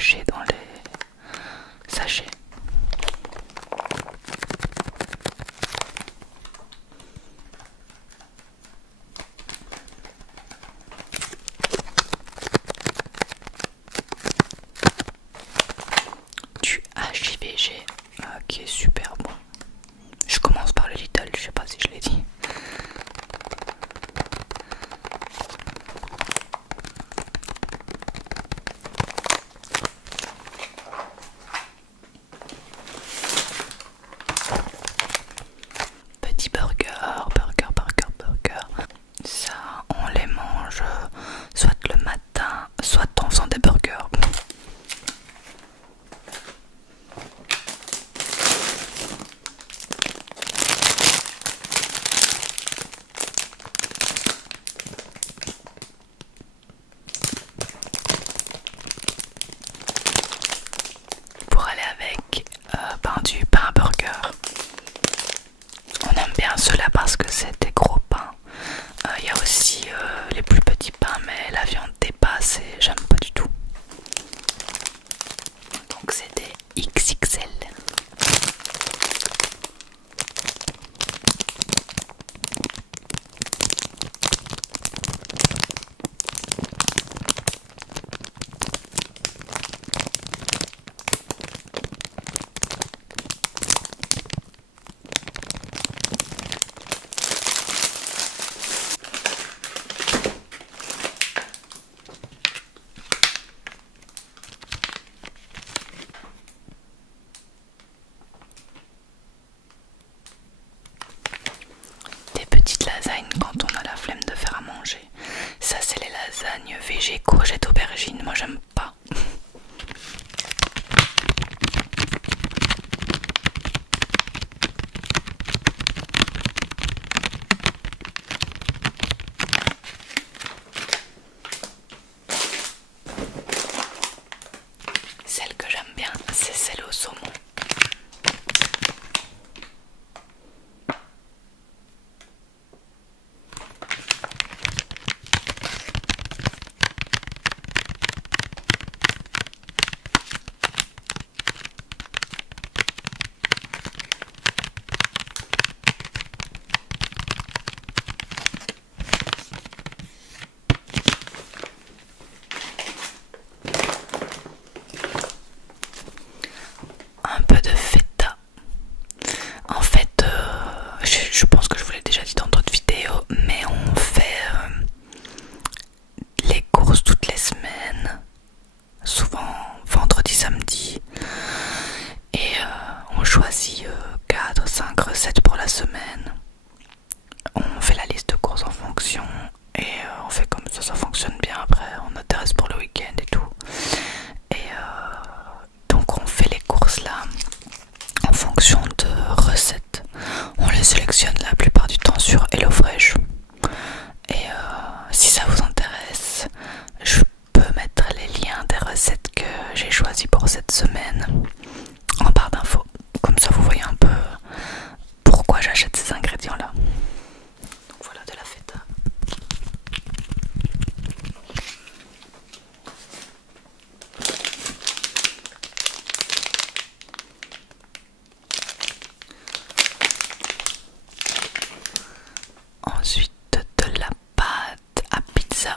cachés dans les sachets. Du HIVG qui est super bon. Je commence par le Lidl, je sais pas si je l'ai dit. Petit burger. Ça, on les mange soit le matin, soit en faisant des burgers. Pour aller avec du pain burger. On aime bien ceux-là parce que c'est des gros pains. Il y a aussi les plus petits pains, mais la viande dépasse et j'aime pas du tout. Donc c'est des XXL. Des petites lasagnes quand on a la flemme de faire à manger. Ça c'est les lasagnes végé courgettes aubergines. Moi j'aime pas. Celle que j'aime bien, c'est celle au saumon. Un peu de feta. En fait, je pense que je vous l'ai déjà dit dans d'autres vidéos, mais on fait les courses toutes les semaines, souvent vendredi, samedi, et on choisit 4-5 recettes pour la semaine. On fait la liste de courses en fonction, et on fait comme ça fonctionne bien. Après, on intéresse pour le week-end et tout. Et donc on fait les courses là en fonction de recettes. On les sélectionne la plupart du temps sur HelloFresh. Et si ça vous intéresse, je peux mettre les liens des recettes que j'ai choisies pour cette semaine en barre d'infos. Comme ça vous voyez un peu pourquoi j'achète ces ingrédients là. Donc voilà de la feta. Ensuite de la pâte à pizza.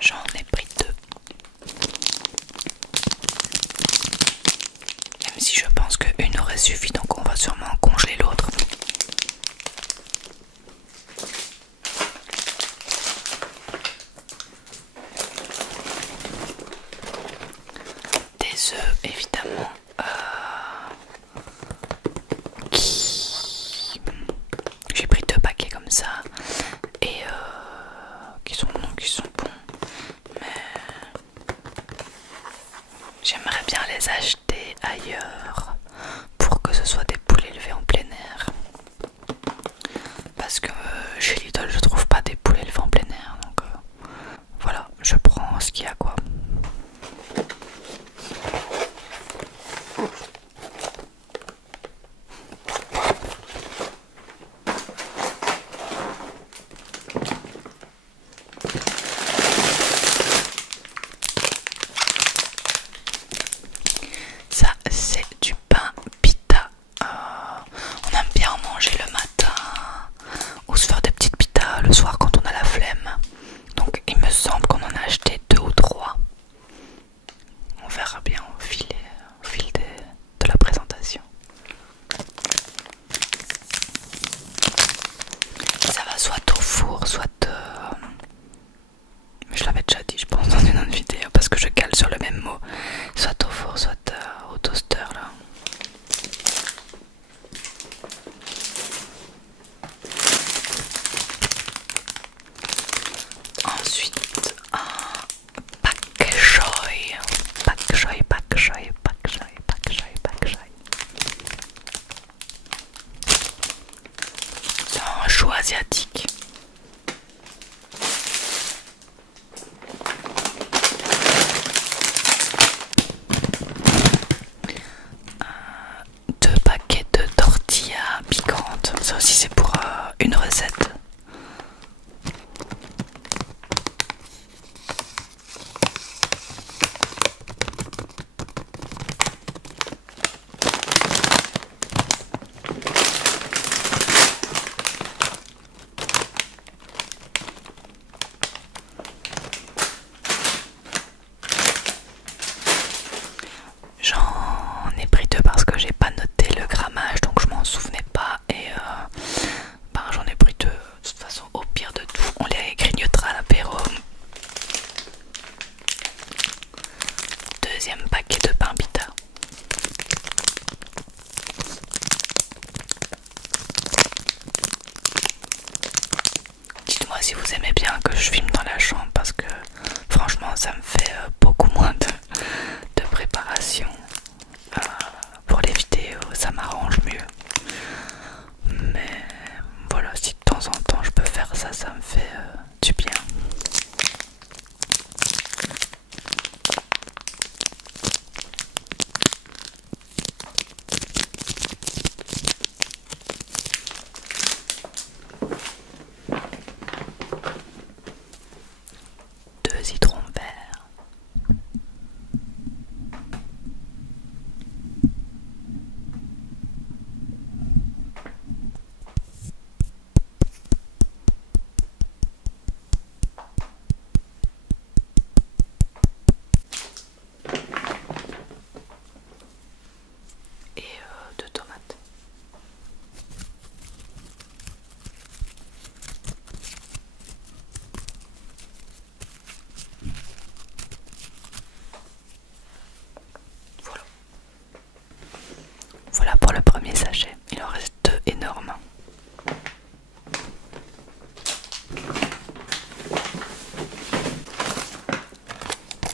J'en ai pris 2. Même si je pense qu'une aurait suffi, donc on va sûrement congeler l'autre. Des œufs évidemment j'ai pris 2 paquets comme ça et qui sont bons, mais j'aimerais bien les acheter ailleurs pour que ce soit des poules élevées en plein air. Parce que chez Lidl je trouve pas des poules élevées en plein air, donc voilà, je prends ce qu'il y a quoi. Ça c'est du pain pita. On aime bien en manger le matin ou se faire des petites pitas le soir quand on a la flemme. Donc il me semble qu'on en a acheté 2 ou 3. On verra bien au fil de la présentation. Ça va soit au four, soit... je l'avais déjà dit je pense dans une autre vidéo parce que je cale sur le même mot. Soit au four, soit au toaster là. Ensuite, un pak choi. Pak choi, pak choi, pak choi, pak choi, pak choi. C'est un chou asiatique. Deux paquets de tortillas piquantes. Ça aussi c'est pour une recette. J'en ai pris 2 parce que j'ai pas noté le grammage donc je m'en souvenais pas et j'en ai pris 2. De toute façon au pire de tout on les grignotera à l'apéro. Deuxième paquet de pain pita. Dites-moi si vous aimez bien que je filme dans la chambre parce que franchement ça me fait beaucoup moins de préparation pour les vidéos, ça m'arrange mieux. Mais voilà, si de temps en temps je peux faire ça, ça me fait du bien. Deux citrons verts. Et 2 tomates. Voilà. Voilà pour le premier sachet. Il en reste 2 énormes.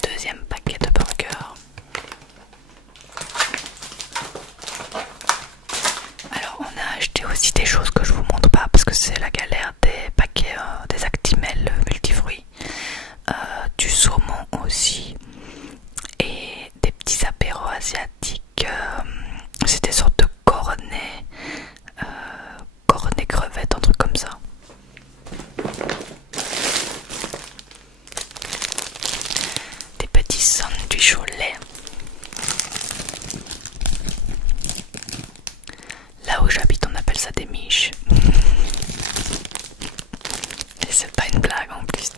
Deuxième paquet de burgers. Alors on a acheté aussi des choses que je vous montre pas parce que c'est la galère, des paquets des Actimel multifruits, du saumon aussi et des petits apéros asiatiques. C'est des sortes de cornets, cornets crevettes, un truc comme ça. Des petits sandwichs au lait. Là où j'habite on appelle ça des miches. Et c'est pas une blague en plus.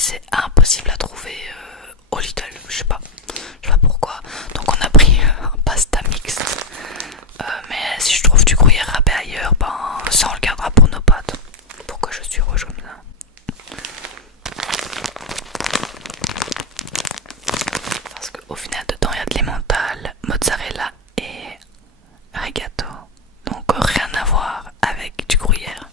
c'est impossible à trouver au Lidl, je sais pas pourquoi. Donc on a pris un pasta mix. Mais si je trouve du gruyère râpé ailleurs, ben ça on le gardera pour nos pâtes. Pourquoi je suis rouge comme ça? Parce qu'au final dedans il y a de l'emmental, mozzarella et regato. Donc rien à voir avec du gruyère.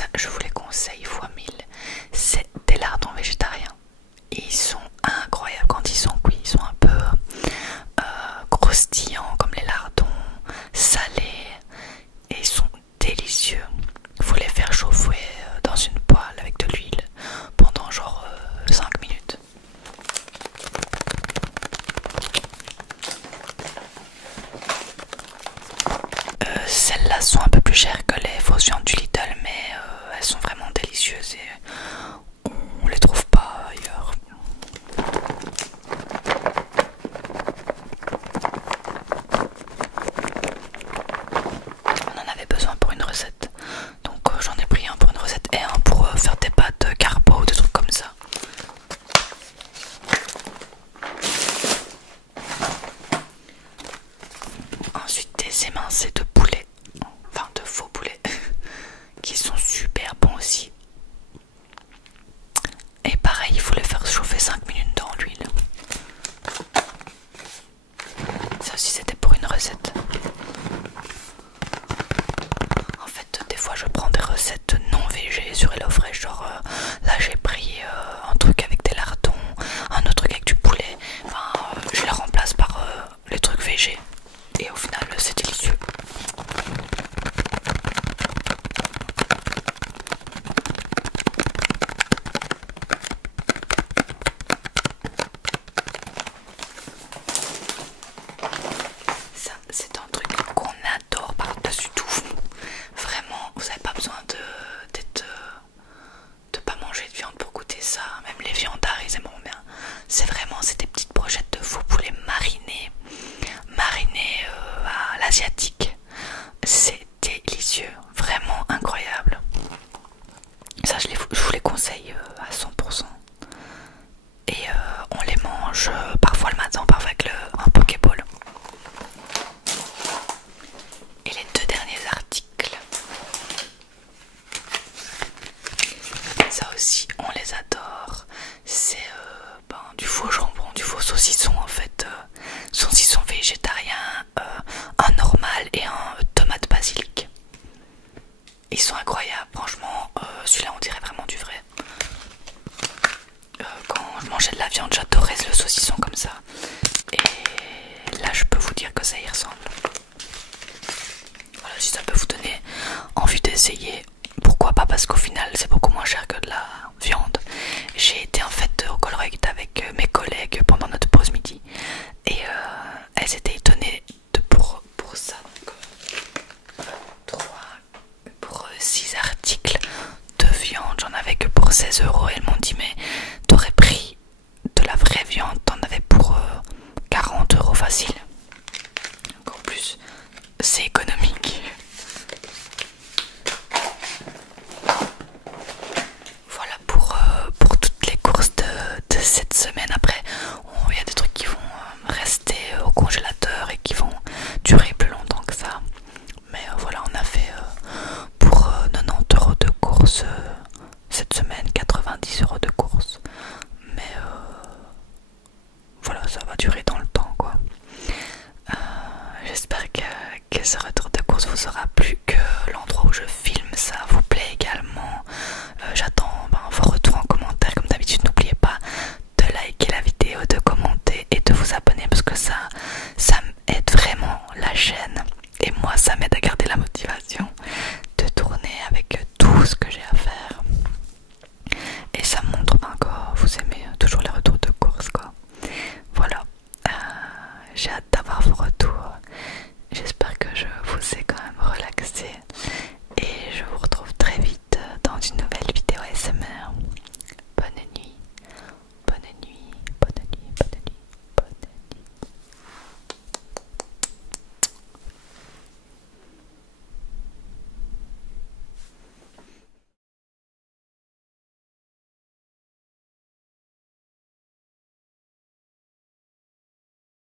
ça je vous les conseille fois 1000. C'est des lardons végétariens. Ils sont incroyables quand ils sont cuits. Ils sont un peu croustillants comme les lardons, salés, et ils sont délicieux. Faut les faire chauffer dans une poêle avec de l'huile pendant genre 5 minutes. Celles-là sont un peu plus chères que les fausses viandes du Lidl, mais elles sont vraiment délicieuses et on les trouve pas ailleurs. On en avait besoin pour une recette, donc j'en ai pris un pour une recette et un pour faire des pâtes carbo ou des trucs comme ça. Ensuite des émincés de poulet, enfin de faux poulet, qui sont super bons aussi. Et pareil, il faut les faire chauffer 5 minutes dans l'huile. Ça aussi c'était pour une recette. En fait, des fois je prends des recettes non végé sur HelloFresh. Genre là j'ai pris un truc avec des lardons, un autre truc avec du poulet. Enfin, je les remplace par les trucs végé. Et au final c'est délicieux. Ça c'est un truc qu'on adore par-dessus tout. Vraiment, vous n'avez pas besoin de pas manger de viande pour goûter ça. Même les viandards ils aimeront bien. C'est vraiment, c'est des petites brochettes de faux poulet marinés à l'asiatique. C'est délicieux, vraiment incroyable. Ça je vous les conseille à 100%. Et on les mange parfois le matin, parfois avec un Pokéball. Et les deux derniers articles, ça aussi on les adore. C'est du faux jambon, du faux saucisson en fait. Saucisson végétarien, un normal et un tomate basilic. Ils sont incroyables, franchement. Celui-là on dirait vraiment du vrai. Quand je mangeais de la viande, j'adorais le saucisson comme ça. Et là je peux vous dire que ça y ressemble. Voilà, si ça peut vous donner envie d'essayer, pourquoi pas, parce qu'au final c'est beaucoup moins cher que de la viande. J'ai été en fait au Colruyt avec mes collègues pendant notre pause midi et elles étaient étonnées pour ça. Donc, pour 6 articles de viande, j'en avais que pour 16 € et elles m'ont dit mais